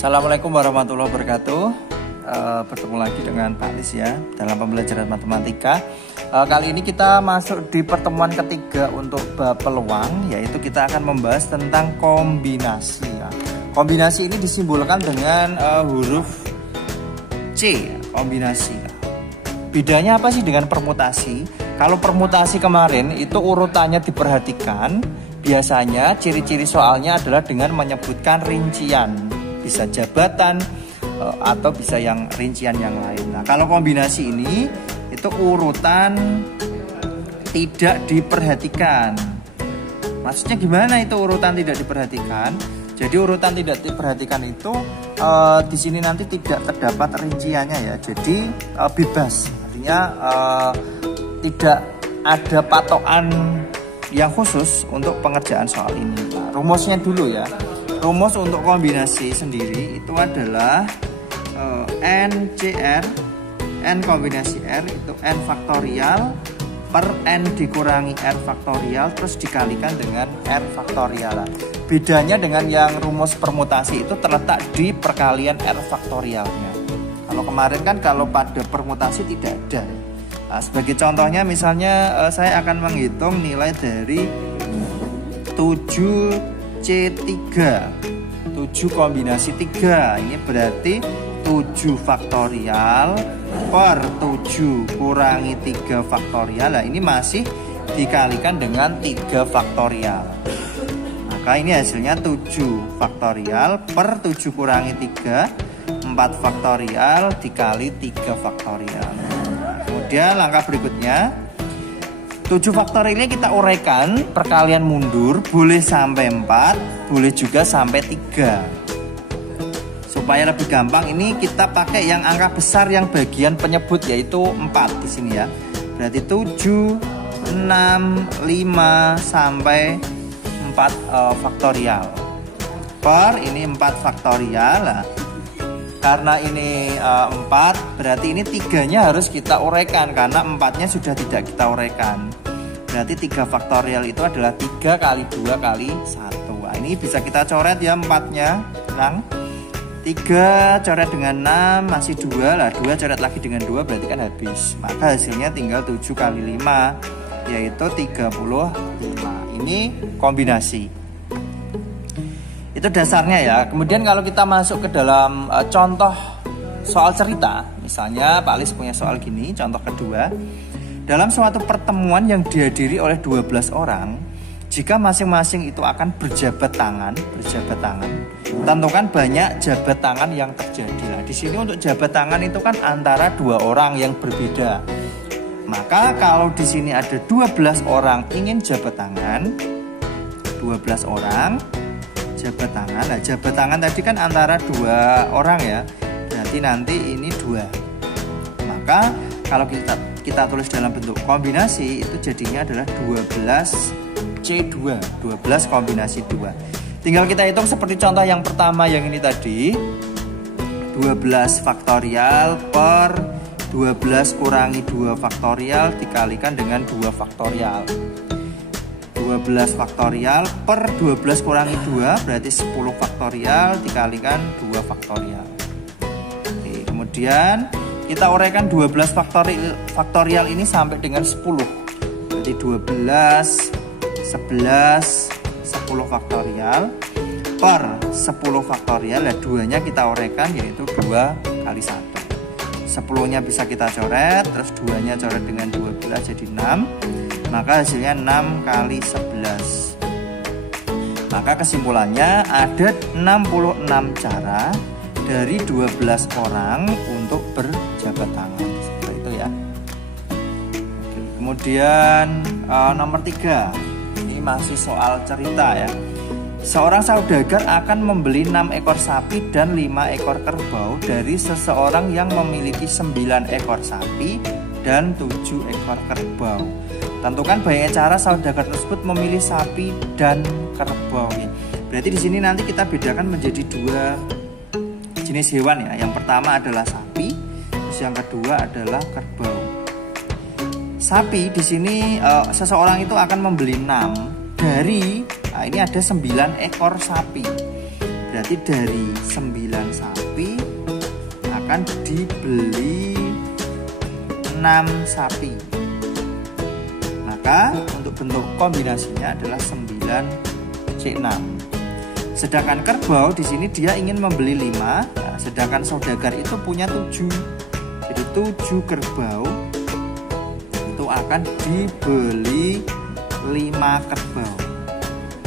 Assalamualaikum warahmatullahi wabarakatuh. Bertemu lagi dengan Pak Lis ya dalam pembelajaran matematika. Kali ini kita masuk di pertemuan ketiga untuk bab peluang, yaitu kita akan membahas tentang kombinasi ya. Kombinasi ini disimbolkan dengan huruf C, kombinasi. Bedanya apa sih dengan permutasi? Kalau permutasi kemarin itu urutannya diperhatikan, biasanya ciri-ciri soalnya adalah dengan menyebutkan rincian, bisa jabatan atau bisa yang rincian yang lain. Nah, kalau kombinasi ini itu urutan tidak diperhatikan. Maksudnya gimana itu urutan tidak diperhatikan? Jadi urutan tidak diperhatikan itu di sini nanti tidak terdapat rinciannya ya. Jadi bebas, artinya tidak ada patokan yang khusus untuk pengerjaan soal ini. Nah, rumusnya dulu ya. Rumus untuk kombinasi sendiri itu adalah NCR, N kombinasi R itu N faktorial per N dikurangi R faktorial terus dikalikan dengan R faktorial. Bedanya dengan yang rumus permutasi itu terletak di perkalian R faktorialnya. Kalau kemarin kan kalau pada permutasi tidak ada. Nah, sebagai contohnya misalnya saya akan menghitung nilai dari 7C3, 7 kombinasi 3. Ini berarti 7 faktorial per 7 kurangi 3 faktorial. Nah, ini masih dikalikan dengan 3 faktorial. Maka ini hasilnya 7 faktorial per 7 kurangi 3, 4 faktorial dikali 3 faktorial. Kemudian langkah berikutnya 7 faktorial ini kita uraikan perkalian mundur, boleh sampai 4, boleh juga sampai 3. Supaya lebih gampang ini kita pakai yang angka besar yang bagian penyebut yaitu 4 di sini ya. Berarti 7, 6, 5 sampai 4 faktorial. Per ini 4 faktorial. Nah, karena ini 4 berarti ini 3-nya harus kita uraikan karena 4-nya sudah tidak kita uraikan. Berarti 3 faktorial itu adalah 3 kali 2 kali 1. Nah, ini bisa kita coret ya 4-nya. 3 coret dengan 6 masih 2 lah, 2 coret lagi dengan 2 berarti kan habis. Maka hasilnya tinggal 7 kali 5 yaitu 35. Ini kombinasi. Itu dasarnya ya. Kemudian kalau kita masuk ke dalam contoh soal cerita, misalnya Pak Lis punya soal gini, contoh kedua. Dalam suatu pertemuan yang dihadiri oleh 12 orang, jika masing-masing itu akan berjabat tangan, tentukan banyak jabat tangan yang terjadi. Nah, di sini untuk jabat tangan itu kan antara 2 orang yang berbeda. Maka kalau di sini ada 12 orang ingin jabat tangan, 12 orang jabat tangan. Nah, jabat tangan tadi kan antara 2 orang ya. Berarti nanti ini 2. Maka kalau kita tulis dalam bentuk kombinasi itu jadinya adalah 12C2, 12 kombinasi 2. Tinggal kita hitung seperti contoh yang pertama yang ini tadi. 12 faktorial per 12 kurangi 2 faktorial dikalikan dengan 2 faktorial. 12 faktorial per 12 kurangi 2 berarti 10 faktorial dikalikan 2 faktorial. Oke, kemudian kita uraikan 12 faktorial ini sampai dengan 10. Berarti 12, 11, 10 faktorial per 10 faktorial. Ya, 2-nya kita uraikan yaitu 2 kali 1. 10-nya bisa kita coret, terus 2-nya coret dengan 12 jadi 6. Maka hasilnya 6 kali 11. Maka kesimpulannya ada 66 cara dari 12 orang untuk berjabat tangan. Seperti itu ya. Oke, kemudian nomor 3. Ini masih soal cerita ya. Seorang saudagar akan membeli 6 ekor sapi dan 5 ekor kerbau dari seseorang yang memiliki 9 ekor sapi dan 7 ekor kerbau. Tentukan banyak cara saudagar tersebut memilih sapi dan kerbau. Berarti di sini nanti kita bedakan menjadi 2 jenis hewan ya. Yang pertama adalah sapi, terus yang kedua adalah kerbau. Sapi di sini seseorang itu akan membeli 6 dari, nah ini ada 9 ekor sapi. berarti dari 9 sapi akan dibeli 6 sapi. Maka untuk bentuk kombinasinya adalah 9C6. Sedangkan kerbau di sini dia ingin membeli 5, nah, sedangkan saudagar itu punya 7. Jadi 7 kerbau itu akan dibeli 5 kerbau.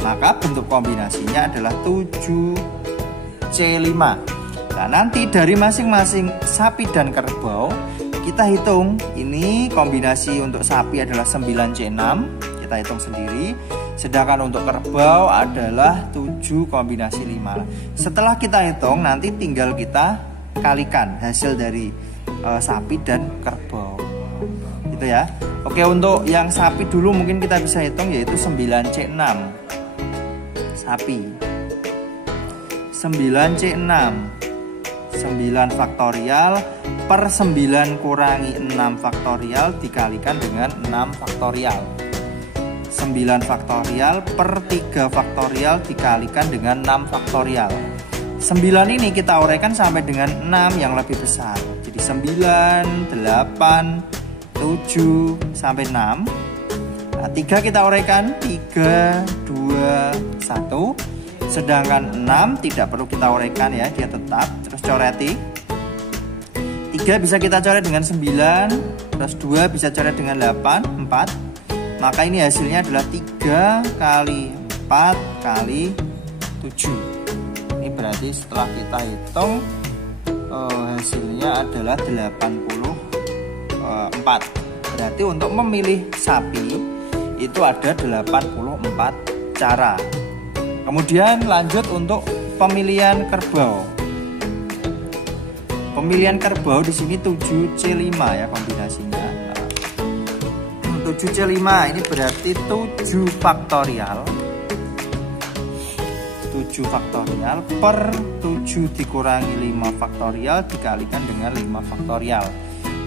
Maka bentuk kombinasinya adalah 7C5. Nah, nanti dari masing-masing sapi dan kerbau kita hitung. Ini kombinasi untuk sapi adalah 9C6, kita hitung sendiri. Sedangkan untuk kerbau adalah 7 kombinasi 5. Setelah kita hitung, nanti tinggal kita kalikan hasil dari sapi dan kerbau. Gitu ya. Oke, untuk yang sapi dulu mungkin kita bisa hitung, yaitu 9C6. Sapi 9C6, 9 faktorial per 9 kurangi 6 faktorial dikalikan dengan 6 faktorial. 9 faktorial per 3 faktorial dikalikan dengan 6 faktorial. 9 ini kita uraikan sampai dengan 6 yang lebih besar. Jadi 9, 8, 7 sampai 6. Nah, 3 kita uraikan 3, 2, 1. Sedangkan 6 tidak perlu kita uraikan ya, dia tetap. Terus coreti. 3 bisa kita coret dengan 9, terus 2 bisa coret dengan 8, 4. Maka ini hasilnya adalah 3 kali 4 kali 7. Ini berarti setelah kita hitung hasilnya adalah 84. Berarti untuk memilih sapi itu ada 84 cara. Kemudian lanjut untuk pemilihan kerbau. Pemilihan kerbau di sini 7C5 ya kombinasinya. 7C5 ini berarti 7 faktorial. 7 faktorial per 7 dikurangi 5 faktorial dikalikan dengan 5 faktorial.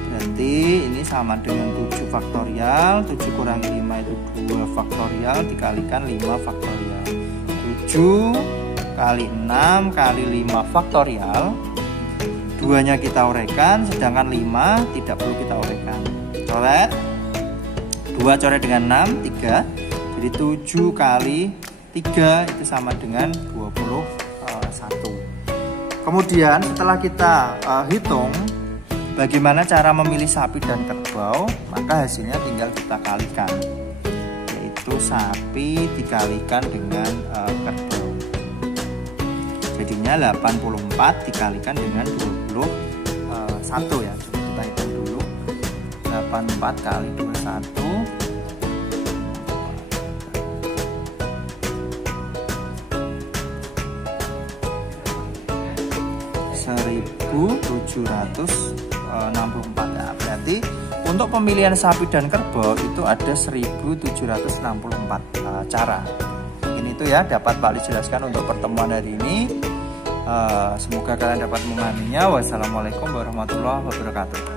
Berarti ini sama dengan 7 faktorial. 7 kurangi 5 itu 2 faktorial dikalikan 5 faktorial. 7 kali 6 kali 5 faktorial. 2-nya kita uraikan, sedangkan 5 tidak perlu kita uraikan. Coret 2 coret dengan 6, 3. Jadi 7 kali 3 itu sama dengan 21. Kemudian setelah kita hitung bagaimana cara memilih sapi dan kerbau, maka hasilnya tinggal kita kalikan. Yaitu sapi dikalikan dengan kerbau. Jadinya 84 dikalikan dengan 21 ya. Coba kita hitung dulu. 84 kali 21 1764. Nah, berarti untuk pemilihan sapi dan kerbau itu ada 1764 cara. Ini itu ya dapat Pak Li jelaskan untuk pertemuan hari ini. Semoga kalian dapat memahaminya. Wassalamualaikum warahmatullahi wabarakatuh.